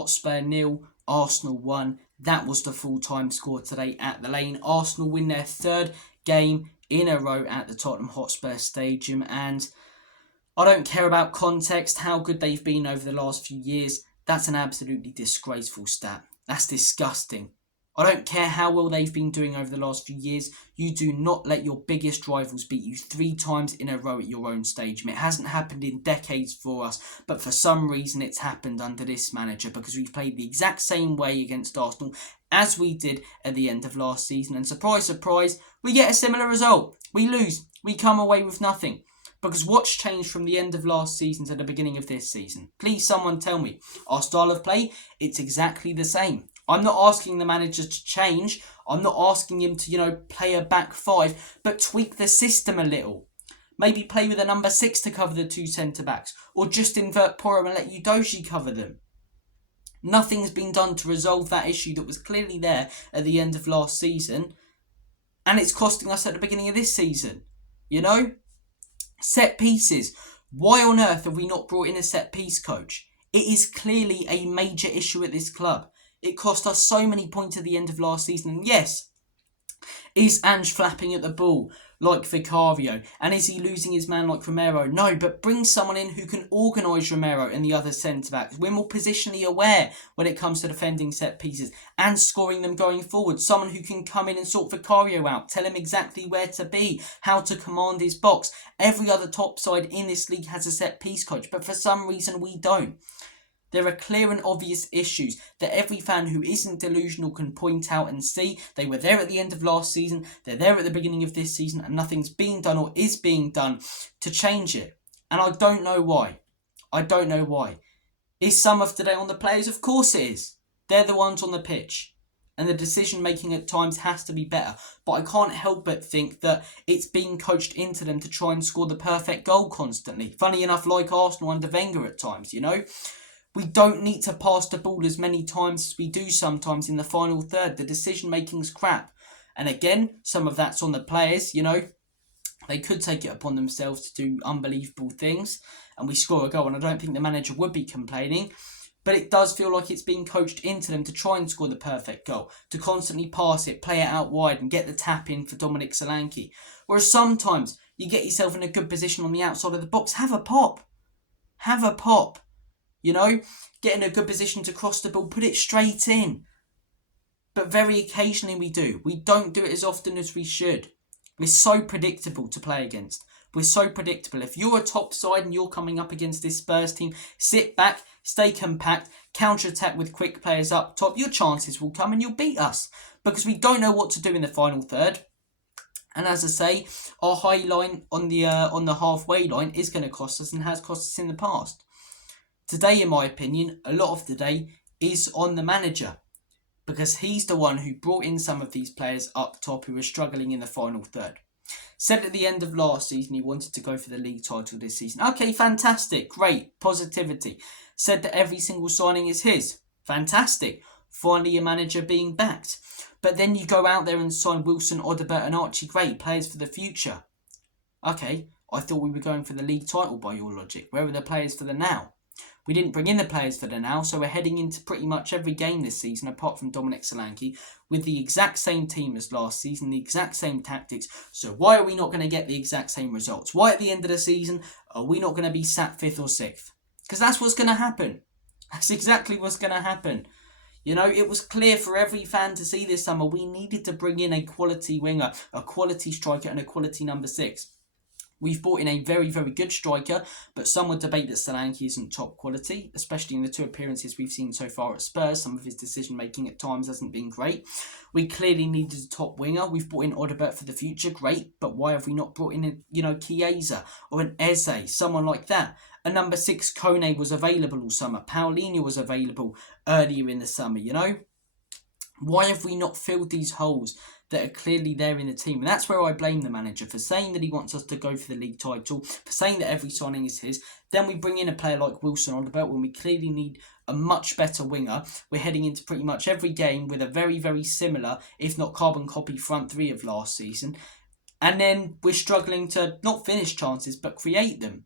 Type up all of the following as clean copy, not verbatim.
Hotspur 0, Arsenal 1. That was the full-time score today at the Lane. Arsenal win their third game in a row at the Tottenham Hotspur Stadium, and I don't care about context, how good they've been over the last few years. That's an absolutely disgraceful stat. That's disgusting. I don't care how well they've been doing over the last few years. You do not let your biggest rivals beat you 3 times in a row at your own stadium. It hasn't happened in decades for us, but for some reason it's happened under this manager, because we've played the exact same way against Arsenal as we did at the end of last season. And surprise, surprise, we get a similar result. We lose. We come away with nothing. Because what's changed from the end of last season to the beginning of this season? Please, someone tell me. Our style of play, it's exactly the same. I'm not asking the manager to change. I'm not asking him to, play a back 5, but tweak the system a little. Maybe play with a number 6 to cover the 2 centre-backs, or just invert Porro and let Udogie cover them. Nothing's been done to resolve that issue that was clearly there at the end of last season, and it's costing us at the beginning of this season. Set pieces. Why on earth have we not brought in a set piece coach? It is clearly a major issue at this club. It cost us so many points at the end of last season. And yes, is Ange flapping at the ball like Vicario? And is he losing his man like Romero? No, but bring someone in who can organise Romero and the other centre-backs. We're more positionally aware when it comes to defending set pieces and scoring them going forward. Someone who can come in and sort Vicario out, tell him exactly where to be, how to command his box. Every other top side in this league has a set piece coach, but for some reason we don't. There are clear and obvious issues that every fan who isn't delusional can point out and see. They were there at the end of last season, they're there at the beginning of this season, and nothing's being done or is being done to change it. And I don't know why. Is some of today on the players? Of course it is. They're the ones on the pitch. And the decision making at times has to be better. But I can't help but think that it's being coached into them to try and score the perfect goal constantly. Funny enough, like Arsenal under Wenger at times, We don't need to pass the ball as many times as we do sometimes in the final third. The decision-making's crap. And again, some of that's on the players, They could take it upon themselves to do unbelievable things. And we score a goal, and I don't think the manager would be complaining. But it does feel like it's being coached into them to try and score the perfect goal. To constantly pass it, play it out wide, and get the tap in for Dominic Solanke. Whereas sometimes you get yourself in a good position on the outside of the box. Have a pop. Get in a good position to cross the ball, put it straight in. But very occasionally we do. We don't do it as often as we should. We're so predictable to play against. We're so predictable. If you're a top side and you're coming up against this Spurs team, sit back, stay compact, counter-attack with quick players up top, your chances will come and you'll beat us. Because we don't know what to do in the final third. And as I say, our high line on the halfway line is going to cost us and has cost us in the past. Today, in my opinion, a lot of today is on the manager, because he's the one who brought in some of these players up top who are struggling in the final third. Said at the end of last season he wanted to go for the league title this season. Okay, fantastic, great, positivity. Said that every single signing is his. Fantastic. Finally a manager being backed. But then you go out there and sign Wilson, Odobert and Archie, great, players for the future. Okay, I thought we were going for the league title by your logic. Where are the players for the now? We didn't bring in the players for the now, so we're heading into pretty much every game this season, apart from Dominic Solanke, with the exact same team as last season, the exact same tactics. So why are we not going to get the exact same results? Why at the end of the season are we not going to be sat 5th or 6th? Because that's what's going to happen. That's exactly what's going to happen. It was clear for every fan to see this summer we needed to bring in a quality winger, a quality striker and a quality number 6. We've brought in a very, very good striker, but some would debate that Solanke isn't top quality, especially in the 2 appearances we've seen so far at Spurs. Some of his decision-making at times hasn't been great. We clearly needed a top winger. We've brought in Odobert for the future, great, but why have we not brought in, Chiesa or an Eze, someone like that? A number 6 Kone was available all summer. Paulinho was available earlier in the summer, Why have we not filled these holes that are clearly there in the team? And that's where I blame the manager for saying that he wants us to go for the league title, for saying that every signing is his. Then we bring in a player like Wilson on the belt when we clearly need a much better winger. We're heading into pretty much every game with a very, very similar, if not carbon copy, front 3 of last season. And then we're struggling to not finish chances, but create them.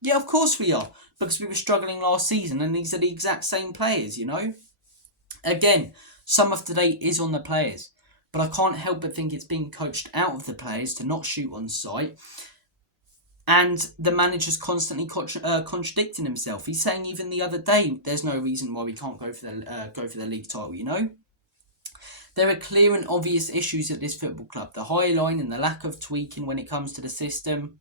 Yeah, of course we are, because we were struggling last season, and these are the exact same players, you know? Again, some of today is on the players, but I can't help but think it's being coached out of the players to not shoot on sight, and the manager's constantly contradicting himself. He's saying even the other day, there's no reason why we can't go for the league title, you know? There are clear and obvious issues at this football club. The high line and the lack of tweaking when it comes to the system.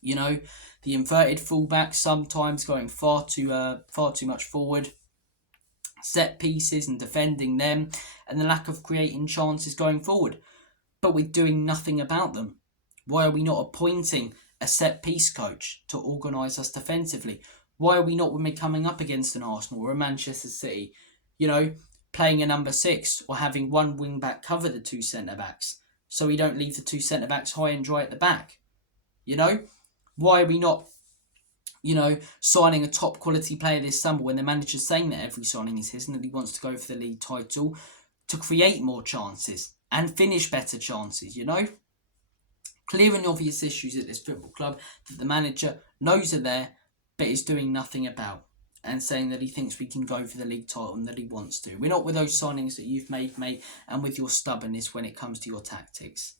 You know, the inverted fullback sometimes going far too much forward. Set pieces and defending them, and the lack of creating chances going forward. But we're doing nothing about them. Why are we not appointing a set piece coach to organise us defensively? Why are we not, when we're coming up against an Arsenal or a Manchester City, you know, playing a number 6 or having one wing back cover the two centre backs so we don't leave the two centre backs high and dry at the back? You know, why are we not, signing a top quality player this summer when the manager's saying that every signing is his and that he wants to go for the league title to create more chances and finish better chances, you know? Clear and obvious issues at this football club that the manager knows are there but is doing nothing about, and saying that he thinks we can go for the league title and that he wants to. We're not with those signings that you've made, mate, and with your stubbornness when it comes to your tactics.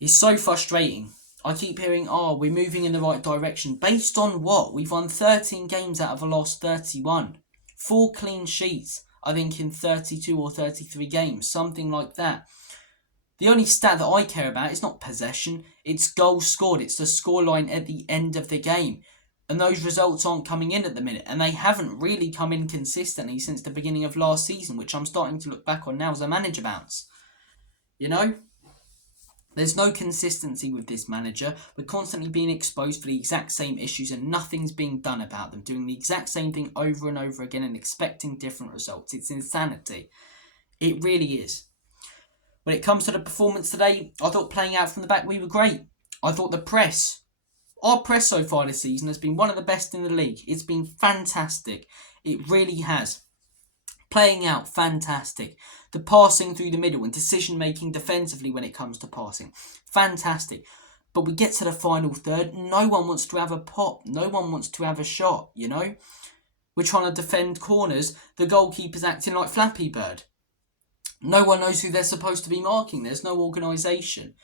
It's so frustrating. I keep hearing, we're moving in the right direction. Based on what? We've won 13 games out of the last 31. 4 clean sheets, I think, in 32 or 33 games. Something like that. The only stat that I care about is not possession. It's goals scored. It's the scoreline at the end of the game. And those results aren't coming in at the minute. And they haven't really come in consistently since the beginning of last season, which I'm starting to look back on now as a manager bounce. You know? There's no consistency with this manager. We're constantly being exposed for the exact same issues and nothing's being done about them. Doing the exact same thing over and over again and expecting different results. It's insanity. It really is. When it comes to the performance today, I thought playing out from the back we were great. I thought our press so far this season has been one of the best in the league. It's been fantastic. It really has. Playing out, fantastic. The passing through the middle and decision making defensively when it comes to passing, fantastic. But we get to the final third, no one wants to have a pop. No one wants to have a shot, you know? We're trying to defend corners. The goalkeeper's acting like Flappy Bird. No one knows who they're supposed to be marking. There's no organisation.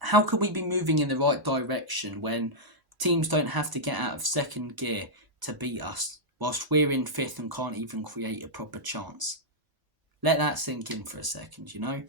How can we be moving in the right direction when teams don't have to get out of second gear to beat us, whilst we're in 5th and can't even create a proper chance? Let that sink in for a second, you know?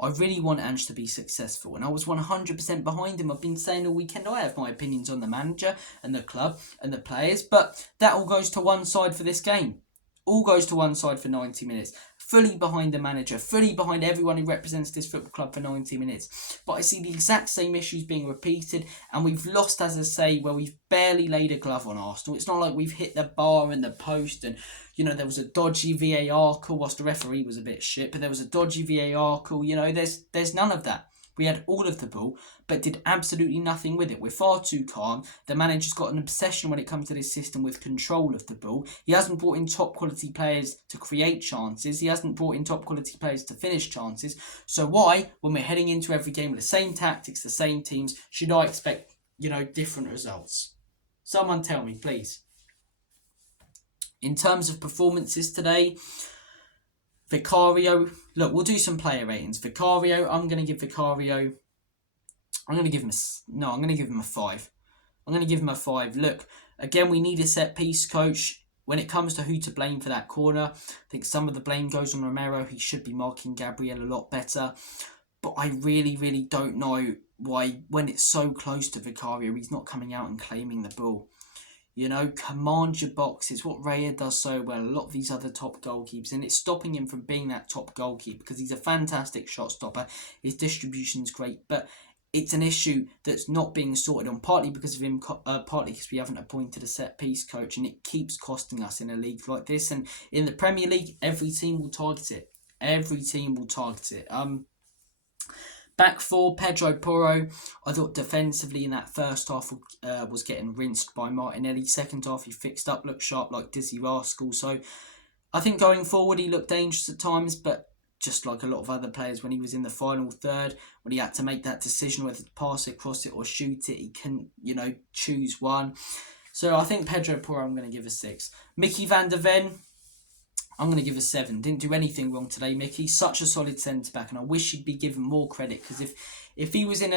I really want Ange to be successful, and I was 100% behind him. I've been saying all weekend I have my opinions on the manager and the club and the players, but that all goes to one side for this game. All goes to one side for 90 minutes. Fully behind the manager, fully behind everyone who represents this football club for 90 minutes. But I see the exact same issues being repeated, and we've lost, as I say, where we've barely laid a glove on Arsenal. It's not like we've hit the bar and the post, and there was a dodgy VAR call, whilst the referee was a bit shit, but there was a dodgy VAR call. There's none of that. We had all of the ball, but did absolutely nothing with it. We're far too calm. The manager's got an obsession when it comes to this system with control of the ball. He hasn't brought in top quality players to create chances. He hasn't brought in top quality players to finish chances. So why, when we're heading into every game with the same tactics, the same teams, should I expect, different results? Someone tell me, please. In terms of performances today, Vicario, look, we'll do some player ratings. Vicario, I'm going to give him a 5. I'm going to give him a 5. Look, again, we need a set-piece coach. When it comes to who to blame for that corner, I think some of the blame goes on Romero. He should be marking Gabriel a lot better. But I really, really don't know why, when it's so close to Vicario, he's not coming out and claiming the ball. Command your box. It's what Raya does so well. A lot of these other top goalkeepers. And it's stopping him from being that top goalkeeper because he's a fantastic shot stopper. His distribution's great. But it's an issue that's not being sorted on, partly because of him, partly because we haven't appointed a set-piece coach. And it keeps costing us in a league like this. And in the Premier League, every team will target it. Back 4, Pedro Porro. I thought defensively in that first half was getting rinsed by Martinelli. Second half he fixed up, looked sharp like Dizzy Rascal. So I think going forward he looked dangerous at times, but just like a lot of other players, when he was in the final third, when he had to make that decision whether to pass it, cross it or shoot it, he couldn't, choose one. So I think Pedro Porro I'm going to give a 6. Mickey van der Ven, I'm going to give a 7. Didn't do anything wrong today, Mickey. Such a solid centre-back, and I wish he'd be given more credit, because if he was in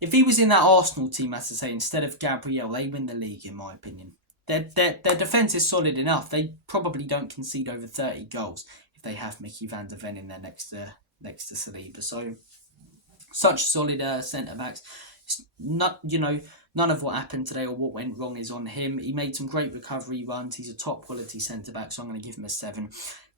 if he was in that Arsenal team, as I say, instead of Gabriel, they win the league, in my opinion. Their defence is solid enough. They probably don't concede over 30 goals if they have Mickey van der Ven in there next to Saliba. So such solid centre-backs. It's not, none of what happened today or what went wrong is on him. He made some great recovery runs. He's a top quality centre-back, so I'm going to give him a 7.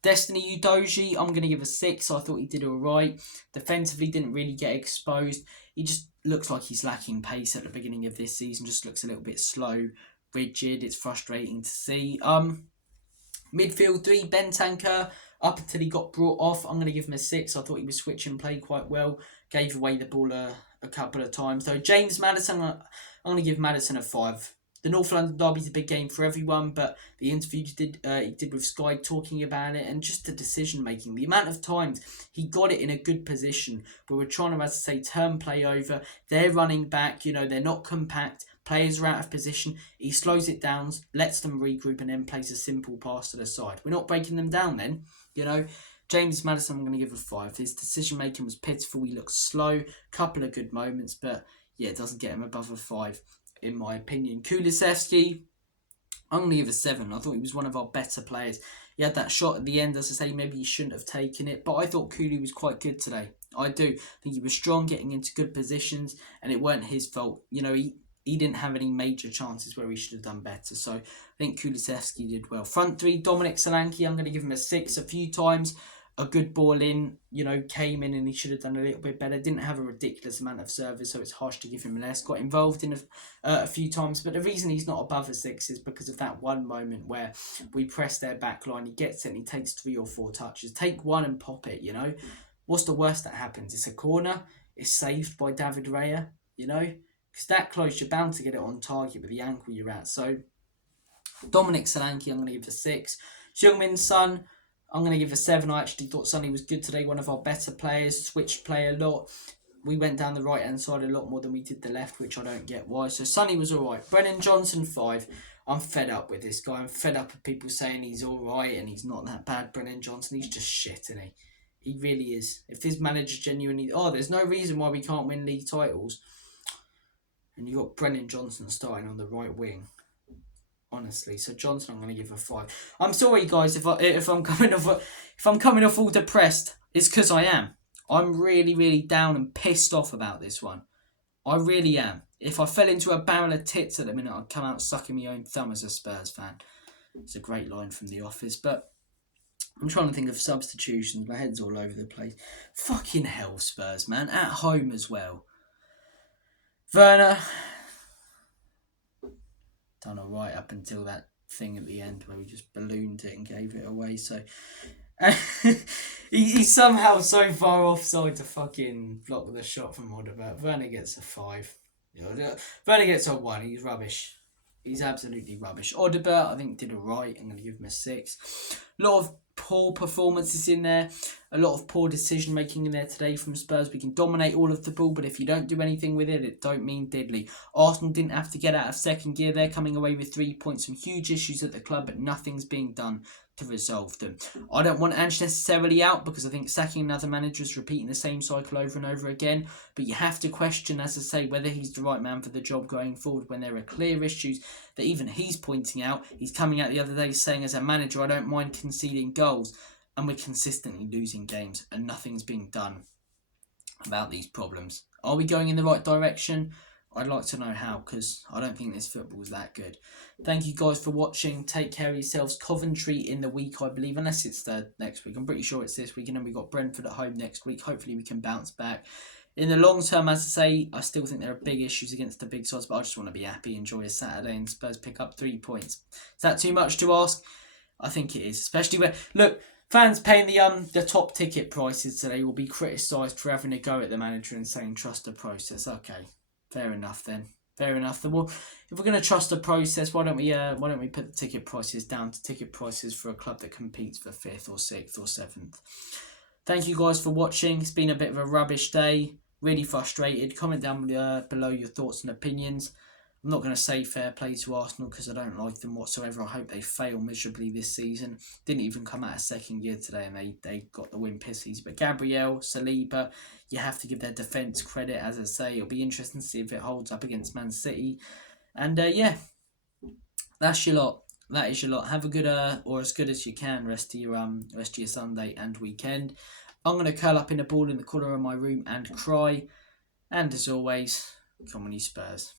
Destiny Udogie, I'm going to give a 6. I thought he did all right. Defensively, didn't really get exposed. He just looks like he's lacking pace at the beginning of this season. Just looks a little bit slow, rigid. It's frustrating to see. Midfield 3, Bentancur, up until he got brought off, I'm going to give him a 6. I thought he was switching play quite well. Gave away the ball a couple of times. Though James Maddison, I'm going to give Maddison a 5. The North London derby is a big game for everyone, but the interview he did with Sky talking about it, and just the decision making, the amount of times he got it in a good position where we're trying to, as I say, turn play over. They're running back, they're not compact. Players are out of position. He slows it down, lets them regroup, and then plays a simple pass to the side. We're not breaking them down then, James Maddison, I'm going to give a 5. His decision making was pitiful. He looked slow. Couple of good moments, but yeah, it doesn't get him above a 5, in my opinion. Kulusevski, I'm going to give a 7. I thought he was one of our better players. He had that shot at the end, as I say, maybe he shouldn't have taken it, but I thought Kulu was quite good today. I do. I think he was strong, getting into good positions, and it weren't his fault. He didn't have any major chances where he should have done better. So I think Kulusevski did well. Front 3, Dominic Solanke, I'm going to give him a 6. A few times, a good ball in, came in and he should have done a little bit better. Didn't have a ridiculous amount of service, so it's harsh to give him less. Got involved in a few times, but the reason he's not above a 6 is because of that one moment where we press their back line. He gets it and he takes 3 or 4 touches. Take one and pop it, What's the worst that happens? It's a corner. It's saved by David Raya, Because that close, you're bound to get it on target with the angle you're at. So, Dominic Solanke, I'm going to give a 6. Heung-min Son, I'm going to give a 7. I actually thought Sonny was good today. One of our better players. Switched play a lot. We went down the right-hand side a lot more than we did the left, which I don't get why. So, Sonny was all right. Brennan Johnson, 5. I'm fed up with this guy. I'm fed up with people saying he's all right and he's not that bad. Brennan Johnson, he's just shit, isn't he? He really is. If this manager genuinely... there's no reason why we can't win league titles. And you got Brennan Johnson starting on the right wing. Honestly, so Johnson, I'm going to give a 5. I'm sorry, guys, if I'm coming off all depressed, it's because I am. I'm really, really down and pissed off about this one. I really am. If I fell into a barrel of tits at the minute, I'd come out sucking my own thumb as a Spurs fan. It's a great line from The Office, but I'm trying to think of substitutions. My head's all over the place. Fucking hell, Spurs, man. At home as well. Werner, done all right up until that thing at the end where we just ballooned it and gave it away. So he's somehow so far offside to fucking block the shot from Odegaard. Werner gets a 5. Werner gets a 1. He's rubbish. He's absolutely rubbish. Odegaard, I think, did all right. I'm going to give him a 6. A lot of poor performances in there. A lot of poor decision making in there today from Spurs. We can dominate all of the ball, but if you don't do anything with it, it don't mean diddly. Arsenal didn't have to get out of second gear. They're coming away with 3 points. Some huge issues at the club, but nothing's being done to resolve them. I don't want Ange necessarily out because I think sacking another manager is repeating the same cycle over and over again. But you have to question, as I say, whether he's the right man for the job going forward when there are clear issues that even he's pointing out. He's coming out the other day saying, as a manager, I don't mind conceding goals. And we're consistently losing games and nothing's being done about these problems. Are we going in the right direction? I'd like to know how, because I don't think this football is that good. Thank you guys for watching. Take care of yourselves. Coventry in the week, I believe, unless it's the next week. I'm pretty sure it's this week. And then we've got Brentford at home next week. Hopefully we can bounce back. In the long term, as I say, I still think there are big issues against the big sides, but I just want to be happy, enjoy a Saturday, and Spurs pick up 3 points. Is that too much to ask? I think it is, especially when... Look, fans paying the top ticket prices today will be criticised for having a go at the manager and saying trust the process. Okay, fair enough then. Fair enough. Well, if we're going to trust the process, why don't we put the ticket prices down to ticket prices for a club that competes for 5th or 6th or 7th? Thank you guys for watching. It's been a bit of a rubbish day. Really frustrated. Comment down below your thoughts and opinions. I'm not going to say fair play to Arsenal because I don't like them whatsoever. I hope they fail miserably this season. Didn't even come out of second gear today and they got the win pissies. But Gabriel, Saliba, you have to give their defence credit. As I say, it'll be interesting to see if it holds up against Man City. And yeah, that's your lot. That is your lot. Have a good or as good as you can rest of your Sunday and weekend. I'm gonna curl up in a ball in the corner of my room and cry. And as always, come on you Spurs.